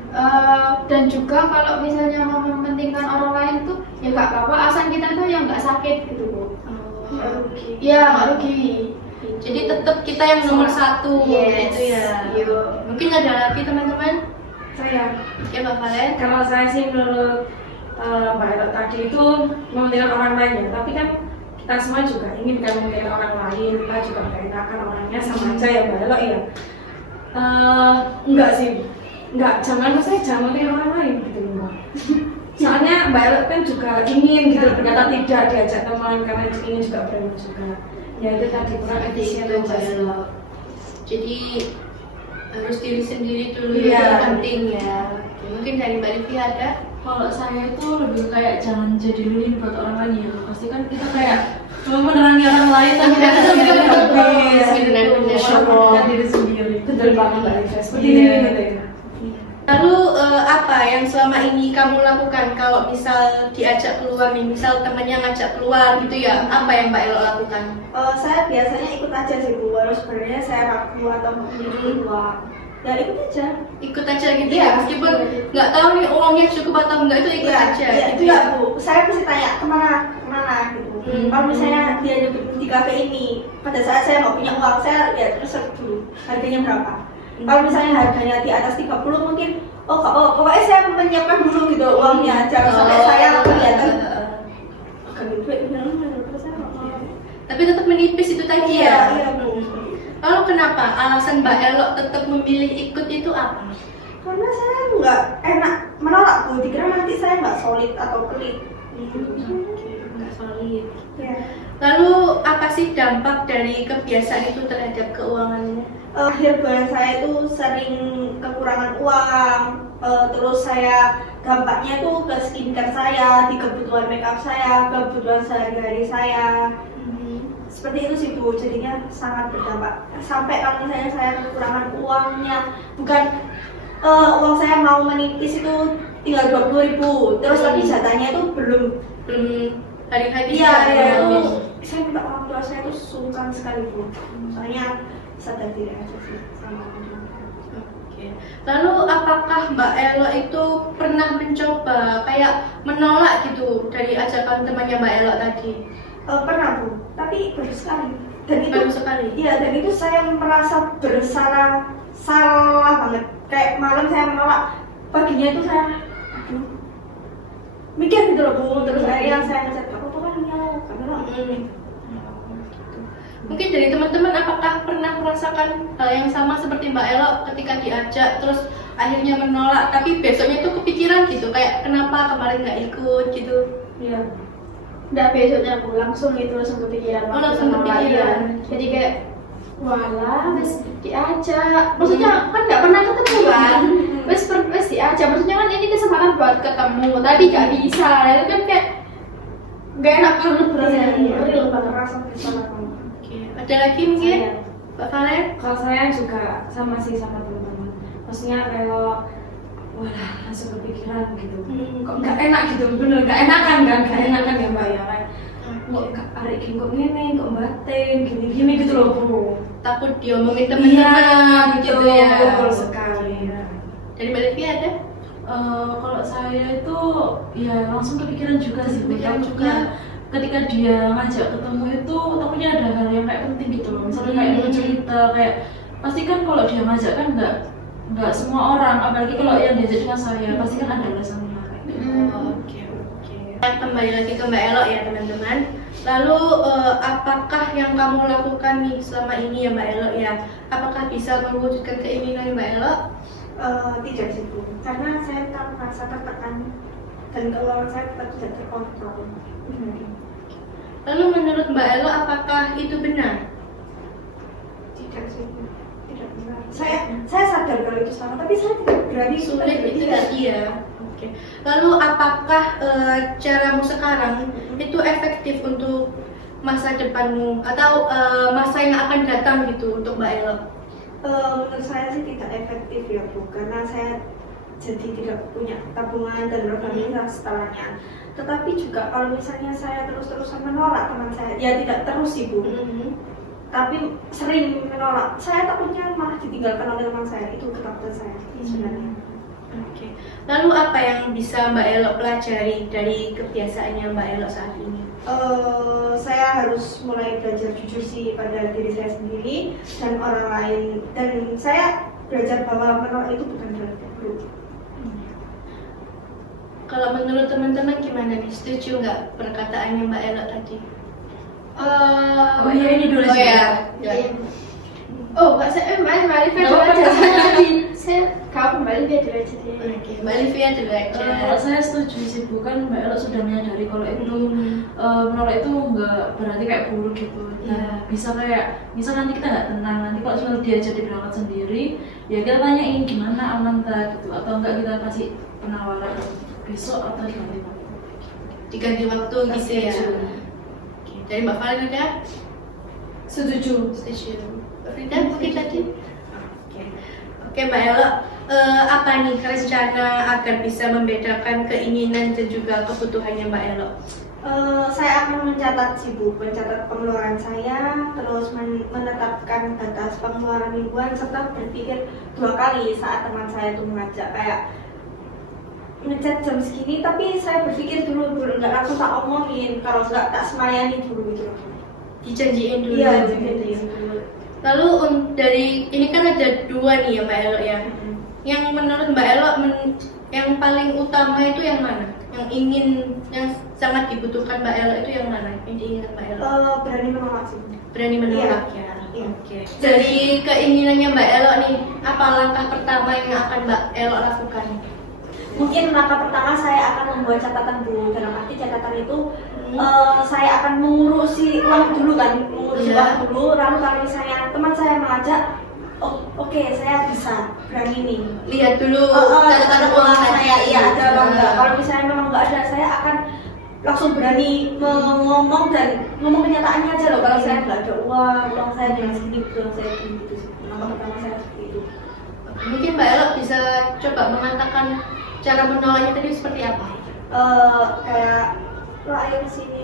dan juga kalau misalnya mau mementingkan orang lain tuh ya nggak apa-apa, asal kita tuh yang nggak sakit gitu Bu. Ya nggak rugi. Jadi tetap kita yang nomor satu gitu ya. Yo. Mungkin ada lagi teman-teman? Saya Ya Mbak Valen? Kalau saya sih menurut Mbak Elo tadi itu mementingkan orang lain ya, tapi kan kita semua juga ingin kan mementingkan orang lain, kita juga nggak enakan orangnya sama aja ya Mbak Elo ya. Enggak sih, enggak, jangan mementingkan orang lain gitu loh. Soalnya Mbak Elo kan juga ingin gitu berkata tidak diajak teman karena ingin juga berani juga. Ya itu tadi kurang efisien Mbak aja. Elo. Jadi harus diri sendiri dulu Iya. yang penting ya. Oke, mungkin dari Mbak Livi ada? Kalau saya itu lebih kayak jangan jadi lilin buat orang lain ya. Pasti kan kita kayak mau menerangi orang lain tapi kita sendiri habis. Benar-benar. Menyalahkan diri sendiri. Betul banget Mbak Eva. Seperti Iya. ini gitu ya. Lalu apa yang selama ini kamu lakukan kalau misal diajak keluar nih, misal temennya ngajak keluar gitu ya, apa yang Mbak Elo lakukan? Saya biasanya ikut aja sih Bu, walau sebenarnya saya ragu atau mau keluar. Ya ikut aja. Ikut aja gitu Iya, ya, meskipun nggak tahu nih uangnya cukup atau enggak, itu ikut aja Iya, gitu iya ya. Bu. Saya pasti tanya kemana gitu. Kalau misalnya dia nyebut di kafe ini, pada saat saya nggak punya uang, saya ya terus search dulu harganya berapa. Kalau misalnya harganya di atas 30 mungkin, pokoknya saya menyiapkan dulu gitu uangnya, jangan sampai saya kelihatan agak duit terus saya nggak mau. Tapi tetap menipis itu tadi ya. Iya Bu. Lalu kenapa alasan Mbak Elo tetap memilih ikut itu apa? Karena saya nggak enak menolak Bu, dikira nanti saya nggak solid atau pelit. Nggak solid. Ya. Lalu apa sih dampak dari kebiasaan itu terhadap keuangannya? Akhir bulan saya itu sering kekurangan uang, terus saya dampaknya itu ke skincare saya, di kebutuhan makeup saya, kebutuhan sehari-hari saya. Seperti itu sih Bu, jadinya sangat berdampak. Sampai kalau misalnya saya kekurangan uangnya, bukan uang saya mau menipis itu tinggal 20.000, terus tapi jatahnya itu belum Hari-hari iya bisa itu saya minta orang tua saya itu sungkan sekali Bu. Soalnya sadar diri aja sih sama orang tua. Oke. Lalu apakah Mbak Elo itu pernah mencoba kayak menolak gitu dari ajakan temannya Mbak Elo tadi? Pernah Bu, tapi baru sekali. Dan itu Baru sekali. iya, dan itu saya merasa salah banget. Kayak malam saya menolak, paginya itu saya aduh, mikir gitu loh Bu, terus akhirnya saya ngechat apa kan nyawa karena Mungkin dari teman-teman apakah pernah merasakan hal yang sama seperti Mbak Elo ketika diajak terus akhirnya menolak, tapi besoknya tuh kepikiran gitu kayak kenapa kemarin nggak ikut gitu? iya. Udah besoknya aku langsung kepikiran. Oh, langsung kepikiran. Jadi kayak walah, wes diajak. Maksudnya kan nggak pernah ketemu kan. Wes diajak. Maksudnya kan ini kesempatan buat ketemu, tapi nggak bisa. Itu kan kayak nggak enak banget rasanya. Real banget. Merasa bersalah banget. Oke. Ada lagi mungkin Mbak Valen? Kalau saya juga sama sih sama teman-teman. Maksudnya kalau wah langsung kepikiran gitu. Kok nggak enak gitu, bener nggak enakan kan? Nggak enakan ya Mbak ya kan? Kok arek gini kok ngene, kok batin, gini-gini gitu loh Bu. Takut diomongin teman-teman gitu ya. Betul sekali. Dari Mbak Livi ada? Kalau saya itu ya langsung kepikiran juga sih. Kepikiran Takutnya juga. ketika dia ngajak ketemu itu takutnya ada hal yang kayak penting gitu loh. Misalnya kayak dia cerita kayak pasti kan kalau dia ngajak kan nggak semua orang, apalagi kalau yang diajak dengan saya pasti kan ada alasannya kayak gitu. Oke. Kembali lagi ke Mbak Elo ya teman-teman. Lalu apakah yang kamu lakukan nih selama ini ya Mbak Elo ya? Apakah bisa mewujudkan keinginan Mbak Elo? Tidak sih Bu, karena saya tetap merasa tertekan dan keuangan saya tetap tidak terkontrol. Lalu menurut Mbak Elo apakah itu benar? Tidak sih Bu, tidak benar. Saya sadar kalau itu salah, tapi saya tidak berani Sulit itu tidak. tadi ya. Oke. Lalu apakah caramu sekarang itu efektif untuk masa depanmu atau masa yang akan datang gitu untuk Mbak Elo? Menurut saya sih tidak efektif ya Bu, karena saya jadi tidak punya tabungan dan organisasi setelahnya. Tetapi juga kalau misalnya saya terus-terusan menolak teman saya, ya tidak terus sih Bu, tapi sering menolak, saya takutnya malah ditinggalkan oleh teman saya. Itu ketakutan saya sebenarnya. Oke. Lalu apa yang bisa Mbak Elo pelajari dari kebiasaannya Mbak Elo saat ini? Saya harus mulai belajar jujur sih pada diri saya sendiri dan orang lain, dan saya belajar bahwa menolak itu bukan berarti buruk. Kalau menurut teman-teman gimana nih? Setuju nggak perkataannya Mbak Elo tadi? Oh iya ini dulu Oh sih. ya. Oh, Mbak saya Mbak Livi dulu aja. Saya kau kembali dia dulu aja deh. Oke, Mbak Livia dulu aja. Kalau saya setuju sih Bu, kan Mbak Elo sudah menyadari kalau itu menolak itu nggak berarti kayak buruk gitu. Nah, bisa kayak misal nanti kita nggak tenang, nanti kalau sudah dia jadi berangkat sendiri, ya kita tanyain gimana aman tak gitu, atau enggak kita kasih penawaran besok atau diganti waktu. Diganti waktu gitu ya. Oke, dari Mbak Valen ada? Setuju. Setuju. Mbak Frida mungkin tadi? Oke, Mbak Elo, apa nih rencana agar bisa membedakan keinginan dan juga kebutuhannya Mbak Elo? Saya akan mencatat sih Bu, mencatat pengeluaran saya, terus menetapkan batas pengeluaran mingguan, serta berpikir 2 kali saat teman saya itu mengajak kayak ngechat jam segini, tapi saya berpikir dulu nggak langsung tak omongin, kalau nggak tak semayani dulu gitu loh. Dijanjiin dulu. Iya, gitu dijanjiin ya. dulu. Lalu dari ini kan ada 2 nih ya Mbak Elo ya. Yang menurut Mbak Elo yang paling utama itu yang mana? Yang sangat dibutuhkan Mbak Elo itu yang mana? Yang diinginkan Mbak Elo? Berani menolak sih. Berani menolak ya. Iya. Oke. Dari keinginannya Mbak Elo nih, apa langkah pertama yang akan Mbak Elo lakukan? Mungkin langkah pertama saya akan membuat catatan dulu, dalam arti catatan itu saya akan mengurusi uang dulu kan, mengurusi Iya. uang dulu, lalu kalau misalnya teman saya mengajak, oke, saya bisa, berani nih. Lihat dulu Catatan uang saya, iya ada apa enggak. Nah. Kalau misalnya memang enggak ada, saya akan langsung berani ngomong dan ngomong kenyataannya aja loh. Kalau saya enggak ada uang saya dengan sedikit, uang saya gitu sih. Langkah pertama saya seperti itu. Mungkin Mbak Elo bisa coba mengatakan cara menolaknya tadi seperti apa? Kayak lo ayo kesini.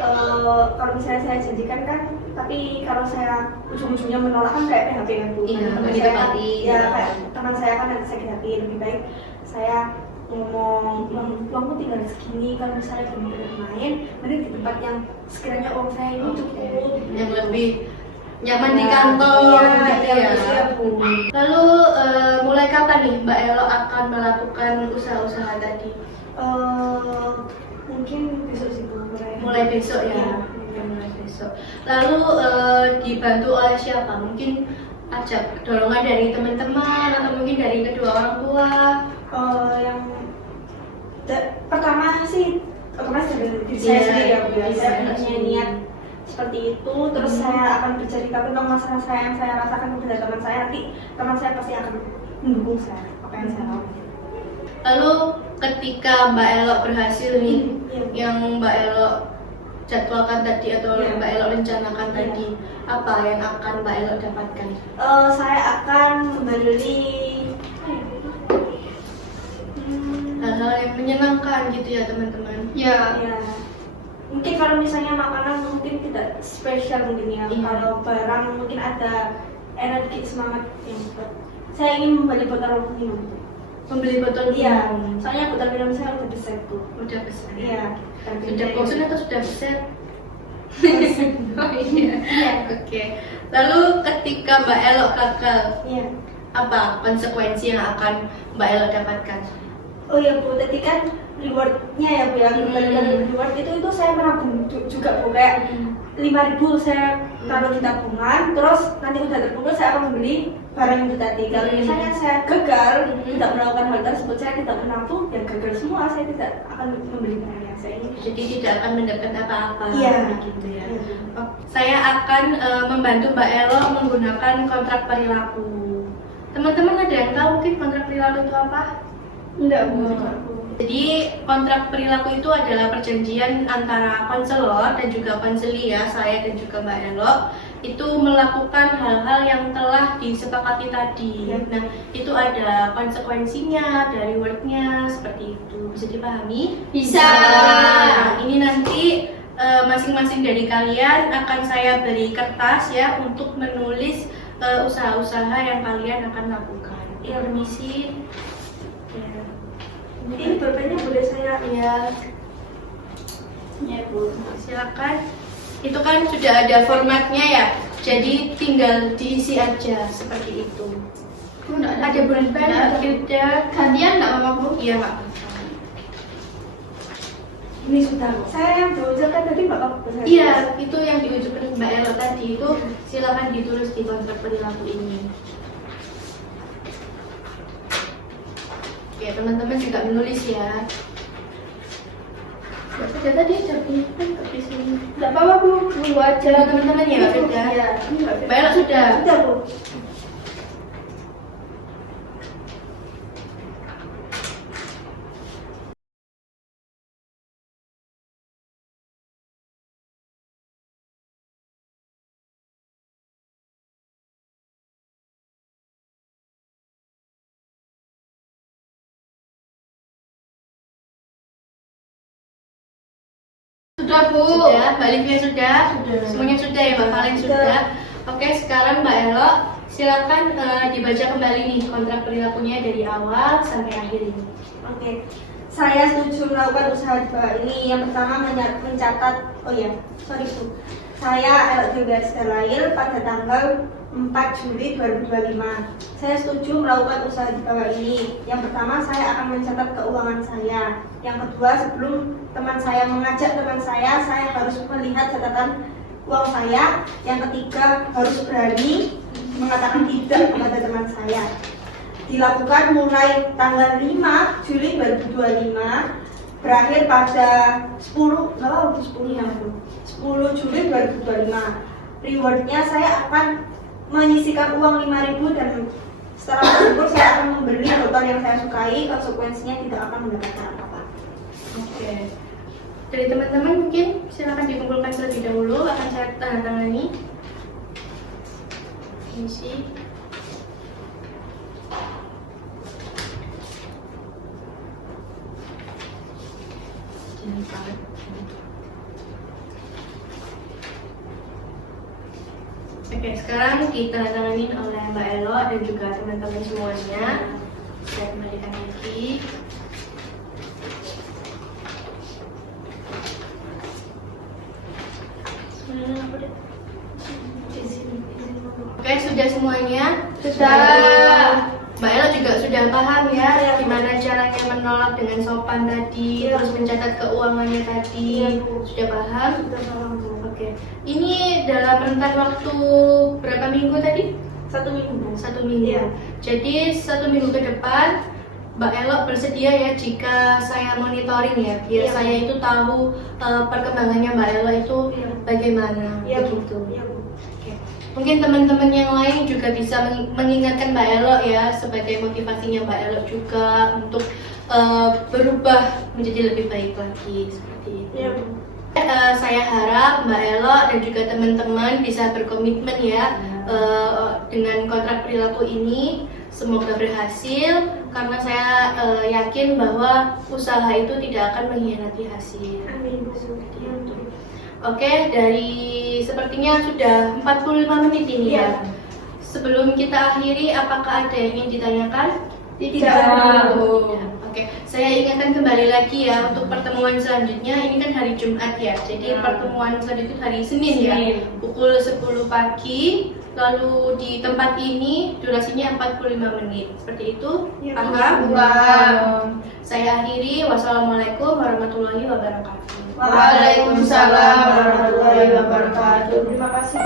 Kalau misalnya saya janjikan kan, tapi kalau saya ujung-ujungnya menolak kan kayak PHP kan Bu. Iya, Teman nggak saya kan- ditepati. ya kayak teman saya kan nanti sakit hati, lebih baik saya ngomong uangmu tinggal segini, kalau misalnya benar-benar main, mending di tempat yang sekiranya uang saya ini cukup. Yang lebih nyaman di kantor gitu ya. Iya, Bu. Lalu mulai kapan nih Mbak Elo akan melakukan usaha-usaha tadi? Mungkin besok sih Bu, Mulai besok ya. Iya. Mulai besok. Lalu dibantu oleh siapa? Mungkin ajak dorongan dari teman-teman atau mungkin dari kedua orang tua. Yang pertama sih otomatis dari diri Iya, saya sendiri ya Bu ya. iya, Saya iya. punya niat seperti itu, terus saya akan bercerita tentang masalah saya yang saya rasakan kepada teman saya, nanti teman saya pasti akan mendukung saya apa yang saya lakukan. Lalu ketika Mbak Elo berhasil nih, Iya. yang Mbak Elo jadwalkan tadi atau Iya. Mbak Elo rencanakan Iya. tadi, apa yang akan Mbak Elo dapatkan? Saya akan membeli Hal-hal yang menyenangkan gitu ya teman-teman. Ya, ya, mungkin kalau misalnya makanan mungkin tidak spesial mungkin ya. Iya. Kalau barang mungkin ada energi semangat yang buat. Saya ingin membeli botol minum. Membeli botol Iya, minum. soalnya botol minum saya udah besar tuh. Udah besar. Iya. Sudah bosan atau sudah besar? Iya. Oh iya. Iya. Oke. Lalu ketika Mbak Elo gagal, Iya. apa konsekuensi yang akan Mbak Elo dapatkan? Oh iya Bu, tadi kan rewardnya ya Bu ya, Hmm. reward itu saya menabung juga Bu, kayak 5.000 saya taruh di tabungan, terus nanti udah terkumpul saya akan membeli barang itu tadi. Kalau misalnya saya gagal tidak melakukan hal tersebut, saya tidak menabung, ya gagal semua, saya tidak akan membeli barang yang saya ingin. Jadi tidak akan mendapat apa-apa Iya. gitu ya. Iya. Oh, saya akan membantu Mbak Elo menggunakan kontrak perilaku. Teman-teman ada yang tahu mungkin kontrak perilaku itu apa? enggak Bu. Jadi kontrak perilaku itu adalah perjanjian antara konselor dan juga konseli ya, saya dan juga Mbak Elo itu melakukan hal-hal yang telah disepakati tadi. Ya. Nah itu ada konsekuensinya, ada rewardnya seperti itu. Bisa dipahami? Bisa. Nah, ini nanti masing-masing dari kalian akan saya beri kertas ya untuk menulis usaha-usaha yang kalian akan lakukan. Ya, permisi. Ya. Ini pulpennya boleh saya Ya, Ya Bu. silakan. Itu kan sudah ada formatnya ya, jadi tinggal diisi aja seperti itu. Enggak Ada pulpen, Nggak ada. ada. Gantian enggak apa-apa Bu? Iya nggak. ini sudah. Saya yang diucapkan tadi Mbak Pak. Iya, itu yang diucapkan Mbak Elo tadi itu silakan ditulis di kontrak perilaku ini. Oke, teman-teman juga menulis ya. Ya sudah tadi ada pulpen di sini. Enggak apa-apa Bu, tunggu aja. Teman-teman ya, sudah. Iya, ini Mbak. Mbak Elo sudah. Sudah Bu. Sudah, Bu. Sudah, Mbak Livia sudah? Semuanya sudah ya, Mbak Valen sudah. Oke, sekarang Mbak Elo, silakan dibaca kembali nih kontrak perilakunya dari awal sampai akhir ini. Oke. Saya setuju melakukan usaha di bawah ini. Yang pertama mencatat, Saya Elo lahir pada tanggal 4 Juli 2025. Saya setuju melakukan usaha di bawah ini. Yang pertama, saya akan mencatat keuangan saya. Yang kedua, sebelum teman saya mengajak teman saya harus melihat catatan uang saya. Yang ketiga, harus berani mengatakan tidak kepada teman saya. Dilakukan mulai tanggal 5 Juli 2025, berakhir pada 10 Juli 2025. Rewardnya saya akan menyisihkan uang 5.000 dan setelah berkumpul saya akan membeli motor yang saya sukai. Konsekuensinya tidak akan mendapatkan apa-apa. Oke. Dari teman-teman mungkin silakan dikumpulkan terlebih dahulu, akan saya tanda tangani. Isi. Oke, sekarang ditandatangani oleh Mbak Elo dan juga teman-teman semuanya. Saya kembalikan lagi. Oke, sudah semuanya? Sudah. Mbak Elo juga sudah paham ya gimana caranya menolak dengan sopan tadi, terus mencatat keuangannya tadi. Sudah paham? Oke. Ini dalam rentang waktu berapa minggu tadi? 1 minggu. 1 minggu. Iya. Jadi 1 minggu ke depan Mbak Elo bersedia ya jika saya monitoring ya, biar Iya. saya itu tahu perkembangannya Mbak Elo itu bagaimana Iya, Bu. begitu. Iya, Bu. Oke. Mungkin teman-teman yang lain juga bisa mengingatkan Mbak Elo ya sebagai motivasinya Mbak Elo juga untuk berubah menjadi lebih baik lagi seperti itu. Iya, Bu. Saya harap Mbak Elo dan juga teman-teman bisa berkomitmen ya dengan kontrak perilaku ini. Semoga berhasil karena saya yakin bahwa usaha itu tidak akan mengkhianati hasil. Amin, Bu. Seperti itu. Oke, sepertinya sudah 45 menit ini ya. Sebelum kita akhiri, apakah ada yang ingin ditanyakan? Tidak, Bu. Oke, saya ingatkan kembali lagi ya untuk pertemuan selanjutnya. Ini kan hari Jumat ya, jadi pertemuan selanjutnya hari Senin ya, pukul 10 pagi. Lalu di tempat ini durasinya 45 menit. Seperti itu? Ya, Paham? Paham. Saya akhiri. Wassalamualaikum warahmatullahi wabarakatuh. Waalaikumsalam warahmatullahi wabarakatuh. Terima kasih.